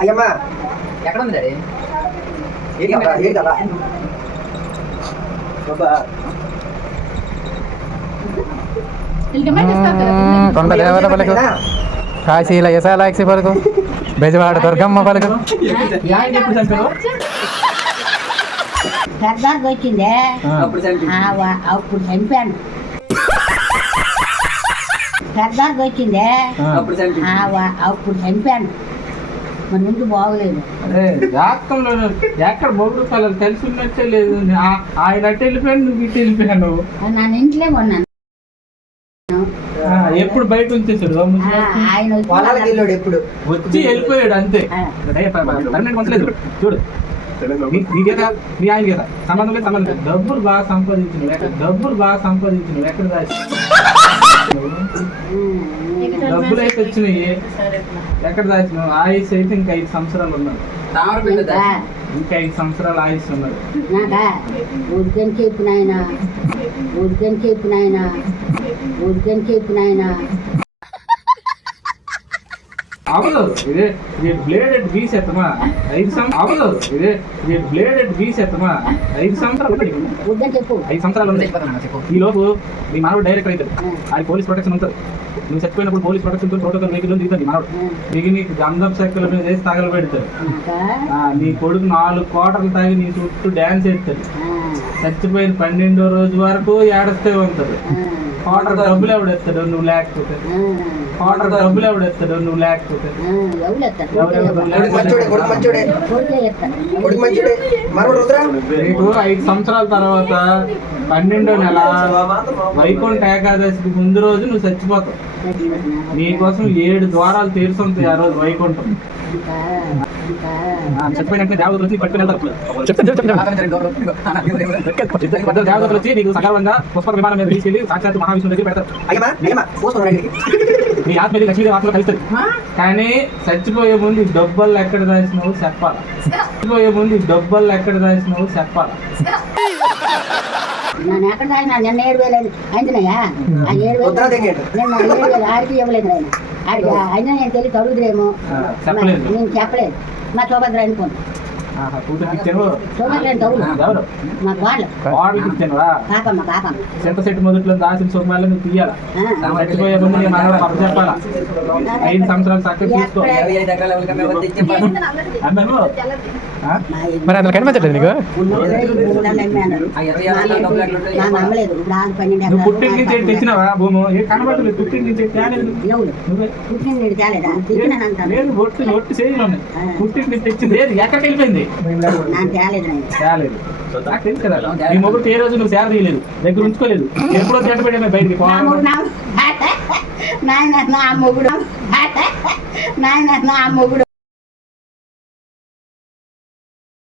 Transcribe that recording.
అయ్యమ్మా ఎక్కడ ఉంది డాడీ? ఏం కదా కొండ దేవత పలుకు కాశీల యశాలాక్షి పలుకు బెజవాడ దుర్గమ్మ పలుకు పెద్దకి వచ్చిందే అప్పుడు చంపాను. పెద్దకి వచ్చిందే అప్పుడు చంపాను. మరి ముందు బాగోలేదు. అదే జాతకంలో ఎక్కడ మొగుడు పిల్లలు తెలిసి ఉన్నట్టే లేదు. ఆయన అటు వెళ్ళిపోయాను, నువ్వు ఇటు వెళ్ళిపోయాను. నన్ను ఇంట్లో కొన్నాను. ఎప్పుడు బయట ఉంచేసాడు ఆయన ఎప్పుడు వచ్చి వెళ్ళిపోయాడు అంతే. పర్మనెంట్ కొంచలేదు చూడు. నీ గీత నీ ఆయన గీత సంబంధం లేదు, సంబంధం లేదు. డబ్బులు బాగా సంపాదించినవి ఎక్కడ దాచి డబ్బులు అయితే వచ్చినాయి ఎక్కడ దాచినావు? ఆయుష్ అయితే ఇంకా 5 సంవత్సరాలు ఉన్నాడు. ఇంకా 5 సంవత్సరాలు ఆయుష్ ఉన్నాడు. ఊరికని చెప్పినాయన అవదు ఇదే బ్లేడ్ ఎట్ గీసేత్తమా 5 సంవత్సరాలు. అవదు ఇదే బ్లేడ్ ఎట్ గీసేత్తమా 5 సంవత్సరాలు. 5 సంవత్సరాలు ఉన్నాయి. ఈ లోపు మీ మనవడు డైరెక్టర్ అవుతాడు. ఆయన పోలీస్ ప్రొటెక్షన్ ఉంటుంది. నువ్వు చచ్చిపోయినప్పుడు పోలీస్ ప్రొటెక్షన్ ప్రోటోకాల్ వెహికల్ దిగుతుంది మనవడు. దిగి నీకు గంధం సైకిల్ మీద వేసి తగలు పెడతాడు. నీ కొడుకు 4 క్వార్టర్లు తాగి నీ చుట్టూ డ్యాన్స్ వేస్తాడు. చచ్చిపోయిన 12వ రోజు వరకు ఏడస్తే ఉంటాడు. క్వార్టర్ డబ్బులు ఎవడెత్తాడు నువ్వు లేకపోతే? క్వార్టర్ డబ్బులు ఎవడెత్తాడు నువ్వు లేకపోతే? నీకు 5 సంవత్సరాల తర్వాత 12వ నెల వైకుంఠ ఏకాదశికి ముందు రోజు నువ్వు చచ్చిపోతావు. నీకోసం 7 ద్వారాలు తీరుతుంటాయి ఆ రోజు వైకుంఠం. చచ్చిపోయినట్టు దేవతలు వచ్చి పట్టుకుని దేవతలు వచ్చి నీకు సగర్వంగా పుష్పక విమానం మీద తీసుకెళ్ళి సాక్షాత్ మహావిష్ణువు దగ్గర పెడతారు. నీ ఆత్మ లక్ష్మీ ఆత్మ కలుస్తుంది. కానీ చచ్చిపోయే ముందు డబ్బులు ఎక్కడ దాచినావు చెప్పాలి. నన్ను ఎక్కడ తాగినా నిన్న 7,000 అయిందినయ్యా. ఆ 7,000 నిన్న 7,000 ఆడికి ఇవ్వలేదు. ఆయన అయినా నేను తెలియదు అడుగుదేమో. నేను చెప్పలేదు. మా సోభద్ర అనుకోండి. మొదట్లో దాచిన సోమాలు నువ్వు తీయాలి. చచ్చిపోయే ముందు చెప్పాలా 5 సంవత్సరాలు చక్కగా చూసుకో. మరి అట్లా కనిపించట్లేదు నీకు? నువ్వు పుట్టిన నుంచి తెచ్చినావా భూము? ఏ కనబడలేదు. పుట్టిన నుంచి లేదు. ఒట్టు చేయలు ఉన్నాయి. పుట్టిన నుంచి తెచ్చింది లేదు. ఎక్కడికి వెళ్ళిపోయింది? తేలేదు. నాకు తెలుసు కదా. నీ మొగుడు ఏ రోజు నువ్వు సేవ తీయలేదు, దగ్గర ఉంచుకోలేదు. ఎప్పుడో చెట్టు పెట్టే బయటికి నా మొగుడు